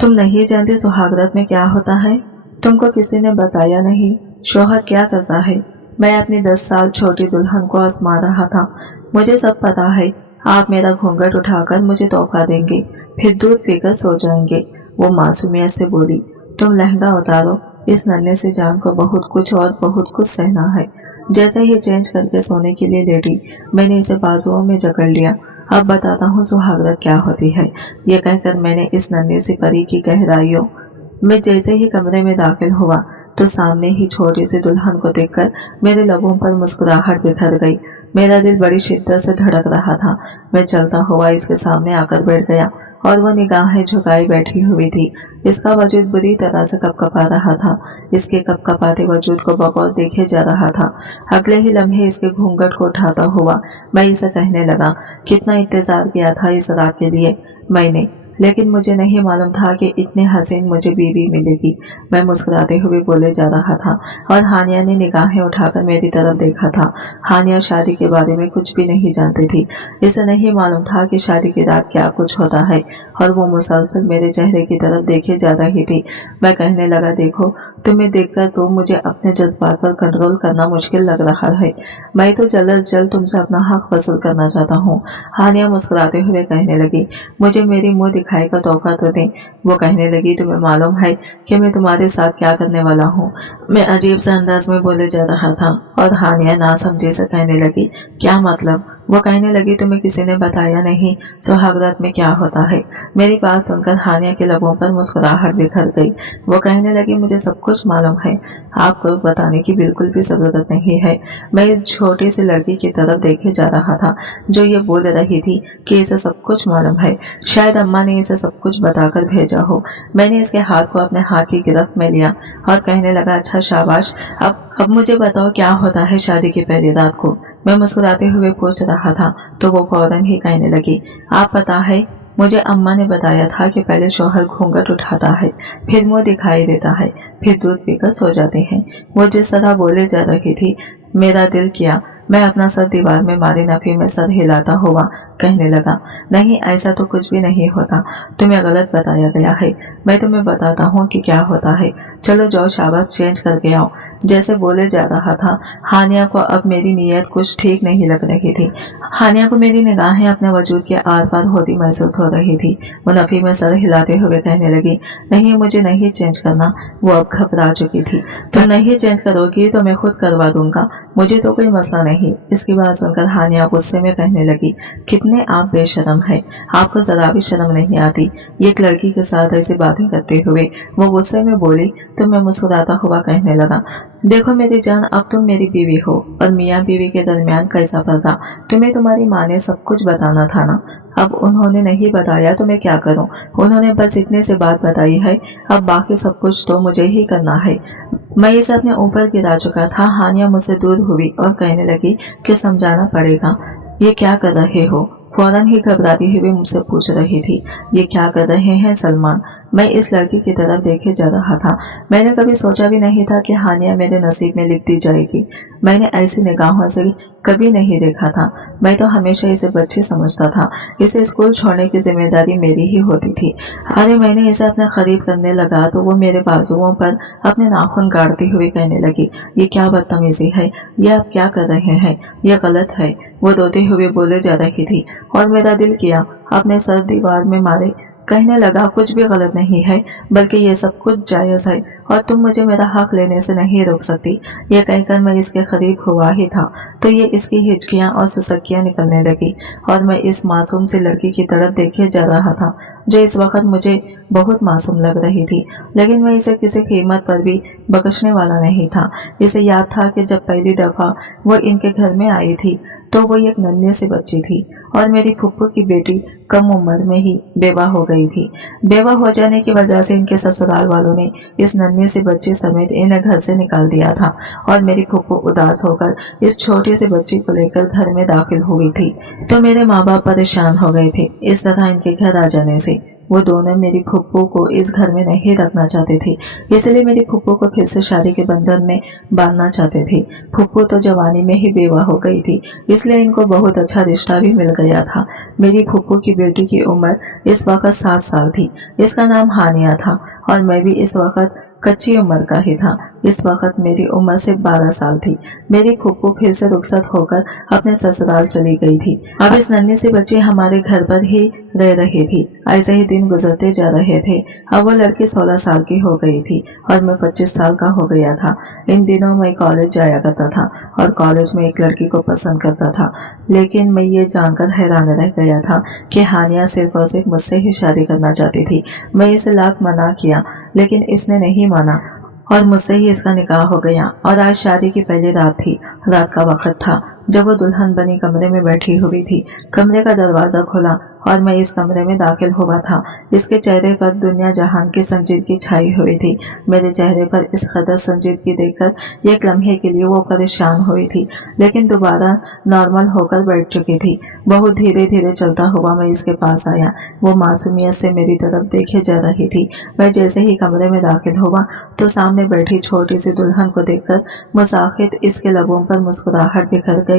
तुम नहीं जानती सुहागरात में क्या होता है? तुमको किसी ने बताया नहीं? शौहर क्या करता है? मैं अपनी 10 साल छोटी दुल्हन को आजमा रहा था। मुझे सब पता है। आप मेरा घूंघट उठाकर मुझे तोहफा देंगे, फिर दूध पीकर सो जाएंगे। वो मासूमियत से बोली। तुम लहंगा उतारो, इस नन्हे से जान को बहुत कुछ सहना है। जैसे ही चेंज करके सोने के लिए लेटी, मैंने इसे बाजुओं में जकड़ लिया। अब बताता हूँ सुहागरात क्या होती है। ये कहकर मैंने इस नन्ही सी परी की गहराइयों में जैसे ही कमरे में दाखिल हुआ तो सामने ही छोटी सी दुल्हन को देखकर मेरे लबों पर मुस्कुराहट बिखर गई। मेरा दिल बड़ी शिद्दत से धड़क रहा था। मैं चलता हुआ इसके सामने आकर बैठ गया और वो निगाहें झुकाई बैठी हुई थी। इसका वजूद बुरी तरह से कपकपा रहा था। इसके कपकपाते वजूद को बगौर देखे जा रहा था। अगले ही लम्हे इसके घूंघट को उठाता हुआ मैं इसे कहने लगा, कितना इंतजार किया था इस रात के लिए मैंने, लेकिन मुझे नहीं मालूम था कि इतने हसीन मुझे बीवी मिलेगी। मैं मुस्कुराते हुए बोले जा रहा था और हानिया ने निगाहें उठाकर मेरी तरफ देखा था। हानिया शादी के बारे में कुछ भी नहीं जानती थी। इसे नहीं मालूम था कि शादी की रात क्या कुछ होता है और वो मुसलसल मेरे चेहरे की तरफ देखे जा रही थी। मैं कहने लगा, देखो तुम्हें देखकर तो मुझे अपने जज्बात पर कंट्रोल करना मुश्किल लग रहा है। मैं तो जल्द से जल्द तुमसे अपना हक वसूल करना चाहता हूँ। हानिया मुस्कुराते हुए कहने लगी, मुझे मेरी मुंह दिखाई का तोहफा तो दें। वो कहने लगी, तुम्हें मालूम है कि मैं तुम्हारे साथ क्या करने वाला हूँ? मैं अजीब सा अंदाज में बोले जा रहा था और हानिया नासमझी से कहने लगी, क्या मतलब? वो कहने लगी, तुम्हें किसी ने बताया नहीं सुहागरात में क्या होता है? मेरी बात सुनकर हानिया के लबों पर मुस्कुराहट बिखर गई। वो कहने लगी, मुझे सब कुछ मालूम है, आपको बताने की बिल्कुल भी जरूरत नहीं है। मैं इस छोटी सी लड़की की तरफ देखे जा रहा था जो ये बोल रही थी कि इसे सब कुछ मालूम है। शायद अम्मा ने इसे सब कुछ बताकर भेजा हो। मैंने इसके हाथ को अपने हाथ की गिरफ्त में लिया और कहने लगा, अच्छा शाबाश, अब मुझे बताओ क्या होता है शादी की पहली रात को? मैं मुस्कुराते हुए पूछ रहा था तो वो फौरन ही कहने लगी, आप पता है, मुझे अम्मा ने बताया था कि पहले शौहर घूंघट उठाता है, फिर मुंह दिखाई देता है, फिर दूध पीकर सो जाते हैं। वो जिस तरह बोले जा रही थी, मेरा दिल किया मैं अपना सर दीवार में मारे नफी में सर हिलाता हुआ कहने लगा, नहीं ऐसा तो कुछ भी नहीं होता, तुम्हें गलत बताया गया है। मैं तुम्हें बताता हूँ कि क्या होता है। चलो जाओ, शाबाश, चेंज करके आओ। जैसे बोले जा रहा था, हानिया को अब मेरी नीयत कुछ ठीक नहीं लग रही थी। हानिया को मेरी निगाहें अपने वजूद के आर पार होती महसूस हो रही थी। वो नफी में सर हिलाते हुए कहने लगी, नहीं, मुझे नहीं चेंज करना। वो अब घबरा चुकी थी। तुम नहीं चेंज करोगी तो मैं खुद करवा दूंगा, मुझे तो कोई मसला नहीं। इसकी बात सुनकर हानिया गुस्से में कहने लगी, कितने आप बेशरम है, आपको जरा भी शर्म नहीं आती एक लड़की के साथ ऐसी बातें करते हुए? वो गुस्से में बोली तो मैं मुस्कुराता हुआ कहने लगा, देखो मेरी जान, अब तुम मेरी बीवी हो और मियाँ बीवी के दरमियान कैसा पर्दा, तुम्हें तुम्हारी माँ ने सब कुछ बताना था ना। अब उन्होंने नहीं बताया तो मैं क्या करूं? उन्होंने बस इतने से बात बताई है, अब बाकी सब कुछ तो मुझे ही करना है। मैं इसे अपने ऊपर गिरा चुका था। हानिया मुझसे दूर हुई और कहने लगी कि समझाना पड़ेगा, ये क्या कर रहे हो? फौरन ही घबराती हुई मुझसे पूछ रही थी, ये क्या कर रहे हैं सलमान? मैं इस लड़की की तरफ देखे जा रहा था। मैंने कभी सोचा भी नहीं था कि हानिया मेरे नसीब में लिख दी जाएगी। मैंने ऐसी निगाहों से कभी नहीं देखा था। मैं तो हमेशा इसे बच्ची समझता था। इसे स्कूल छोड़ने की जिम्मेदारी मेरी ही होती थी। अरे मैंने इसे अपने करीब करने लगा तो वो मेरे बाजुओं पर अपने नाखून गाड़ती हुई कहने लगी, ये क्या बदतमीजी है, ये आप क्या कर रहे हैं, ये गलत है। वो रोते हुए बोले जा रही थी और मेरा दिल किया अपने सर दीवार में मारे। कहने लगा, कुछ भी गलत नहीं है, बल्कि ये सब कुछ जायज है और तुम मुझे मेरा हक लेने से नहीं रोक सकती। ये कहकर मैं इसके करीब हुआ ही था तो ये इसकी हिचकियां और सुसक्कियां निकलने लगी और मैं इस मासूम सी लड़की की तरफ देखे जा रहा था जो इस वक्त मुझे बहुत मासूम लग रही थी। लेकिन मैं इसे किसी कीमत पर भी बख्शने वाला नहीं था। इसे याद था कि जब पहली दफा वो इनके घर में आई थी तो वो एक नन्ही सी बच्ची थी और मेरी फुप्पू की बेटी कम उम्र में ही बेवा हो गई थी। बेवा हो जाने की वजह से इनके ससुराल वालों ने इस नन्ही सी बच्ची समेत इन्हें घर से निकाल दिया था और मेरी फुप्पू उदास होकर इस छोटी सी बच्ची को लेकर घर में दाखिल हुई थी तो मेरे माँ बाप परेशान हो गए थे इस तरह इनके घर आ जाने से। वो दोनों मेरी फुप्पो को इस घर में नहीं रखना चाहते थे, इसलिए मेरी फुप्पो को फिर से शादी के बंधन में बांधना चाहते थे। फुप्पो तो जवानी में ही बेवा हो गई थी, इसलिए इनको बहुत अच्छा रिश्ता भी मिल गया था। मेरी फुप्पो की बेटी की उम्र इस वक्त 7 साल थी। इसका नाम हानिया था और मैं भी इस वक्त कच्ची उम्र का ही था। इस वक्त मेरी उम्र सिर्फ 12 साल थी। मेरी फुप्पो फिर से रुखसत होकर अपने ससुराल चली गई थी। अब इस नन्ही सी बच्ची हमारे घर पर ही रह रही थी। ऐसे ही दिन गुजरते जा रहे थे। अब वो लड़की 16 साल की हो गई थी और मैं 25 साल का हो गया था। इन दिनों मैं कॉलेज जाया करता था और कॉलेज में एक लड़की को पसंद करता था, लेकिन मैं ये जानकर हैरान रह गया था कि हानिया सिर्फ और सिर्फ मुझसे ही शादी करना चाहती थी। मैं इसे लाख मना किया, लेकिन इसने नहीं माना और मुझसे ही इसका निकाह हो गया। और आज शादी की पहली रात थी। रात का वक्त था जब वो दुल्हन बनी कमरे में बैठी हुई थी। कमरे का दरवाजा खुला और मैं इस कमरे में दाखिल हुआ था। इसके चेहरे पर दुनिया जहान की संजीदगी छाई हुई थी। मेरे चेहरे पर इस कदर संजीदगी देखकर एक लम्हे के लिए वो परेशान हुई थी, लेकिन दोबारा नॉर्मल होकर बैठ चुकी थी। बहुत धीरे धीरे चलता हुआ मैं इसके पास आया। वो मासूमियत से मेरी तरफ देखे जा रही थी। मैं जैसे ही कमरे में दाखिल हुआ तो सामने बैठी छोटी सी दुल्हन को देखकर मुसाखित इसके लबों पर मुस्कुराहट बिखर गई।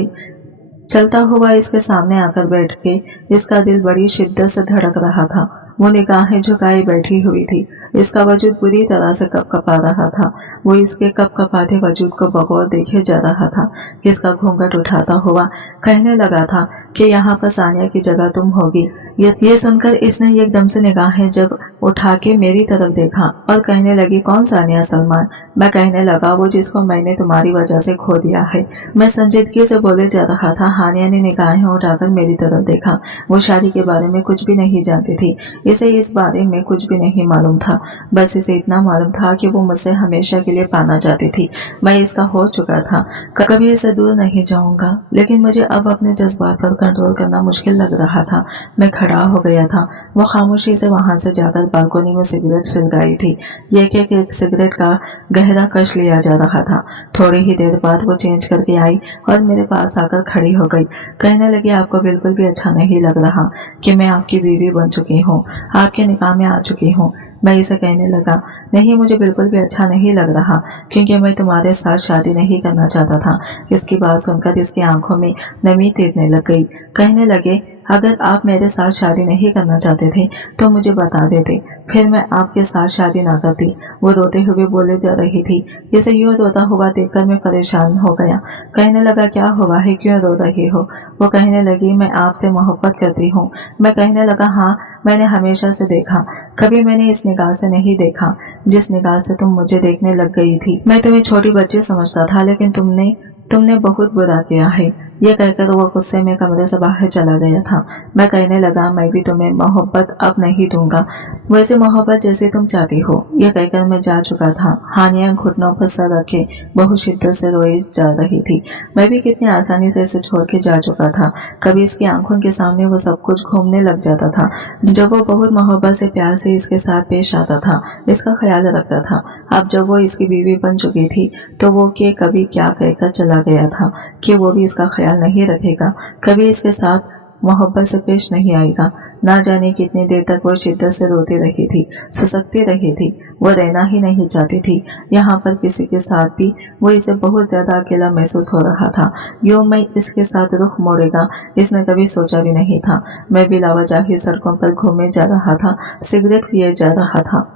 चलता हुआ इसके सामने आकर बैठ के इसका दिल बड़ी शिद्दत से धड़क रहा था। वो निगाहें झुकाई बैठी हुई थी। इसका वजूद बुरी तरह से कपकपा रहा था। वो इसके कपकपाते वजूद को बगौर देखे जा रहा था। इसका घूंघट उठाता हुआ कहने लगा था कि यहाँ पर सानिया की जगह तुम होगी। ये सुनकर इसने एकदम से निगाहें जब उठा के मेरी तरफ देखा और कहने लगी, कौन सानिया सलमान? मैं कहने लगा, वो जिसको मैंने तुम्हारी वजह से खो दिया है। मैं संजीदगी से बोले जा रहा था। हानिया ने निगाहें उठाकर मेरी तरफ देखा। वो शादी के बारे में कुछ भी नहीं जानती थी। इसे इस बारे में कुछ भी नहीं मालूम था। बस इसे इतना मालूम था कि वो मुझसे हमेशा के लिए पाना चाहती थी। मैं इसका हो चुका था, कभी इसे दूर नहीं जाऊंगा, लेकिन मुझे अब अपने जज्बात पर कंट्रोल करना मुश्किल लग रहा था। मैं खड़ा हो गया था। वो खामोशी से वहां से जाकर बालकोनी में सिगरेट सुलगाई थी। एक सिगरेट का गहरा कश लिया जा रहा था। थोड़ी ही देर बाद वो चेंज करके आई और मेरे पास आकर खड़ी हो गई। कहने लगी, आपको बिल्कुल भी अच्छा नहीं लग रहा कि मैं आपकी बीवी बन चुकी हूँ, आपके निकाह में आ चुकी हूँ। मैं इसे कहने लगा, नहीं, मुझे बिल्कुल भी अच्छा नहीं लग रहा, क्योंकि मैं तुम्हारे साथ शादी नहीं करना चाहता था। इसकी बात सुनकर इसकी आंखों में नमी तैरने लग गई। कहने लगे, अगर आप मेरे साथ शादी नहीं करना चाहते थे तो मुझे बता देते, फिर मैं आपके साथ शादी ना करती। वो रोते हुए बोले जा रही थी। इसे यूं रोता हुआ देखकर मैं परेशान हो गया। कहने लगा, क्या हुआ है, क्यों रो रही हो? वो कहने लगी, मैं आपसे मोहब्बत करती हूँ। मैं कहने लगा, हाँ, मैंने हमेशा से देखा, कभी मैंने इस निगाह से नहीं देखा जिस निगाह से तुम मुझे देखने लग गई थी। मैं तुम्हें छोटी बच्ची समझता था, लेकिन तुमने बहुत बुरा किया है। ये कहकर वो गुस्से में कमरे से बाहर चला गया था। मैं कहने लगा, मैं भी तुम्हें मोहब्बत अब नहीं दूंगा, वैसे मोहब्बत जैसे तुम चाहती हो। ये कहकर मैं जा चुका था। हानिया घुटनों पर सर रखे बहुत शिद्दत से रोई जा रही थी। मैं भी कितनी आसानी से इसे छोड़ के जा चुका था। कभी इसकी आंखों के सामने वो सब कुछ घूमने लग जाता था। जब वो बहुत मोहब्बत से प्यार से इसके साथ पेश आता था, इसका ख्याल रखता था। अब जब वो इसकी बीवी बन चुकी थी तो वो कि कभी क्या कहकर चला गया था कि वो भी इसका ख्याल नहीं रखेगा, कभी इसके साथ मोहब्बत से पेश नहीं आएगा। ना जाने कितनी देर तक वो शिद्दत से रोती रही थी, सुसकती रही थी। वो रहना ही नहीं चाहती थी यहाँ पर किसी के साथ भी। वो इसे बहुत ज्यादा अकेला महसूस हो रहा था। यूं मैं इसके साथ रुख मोड़ेगा इसने कभी सोचा भी नहीं था। मैं बिलावजाही सड़कों पर घूमे जा रहा था, सिगरेट पिए जा रहा था।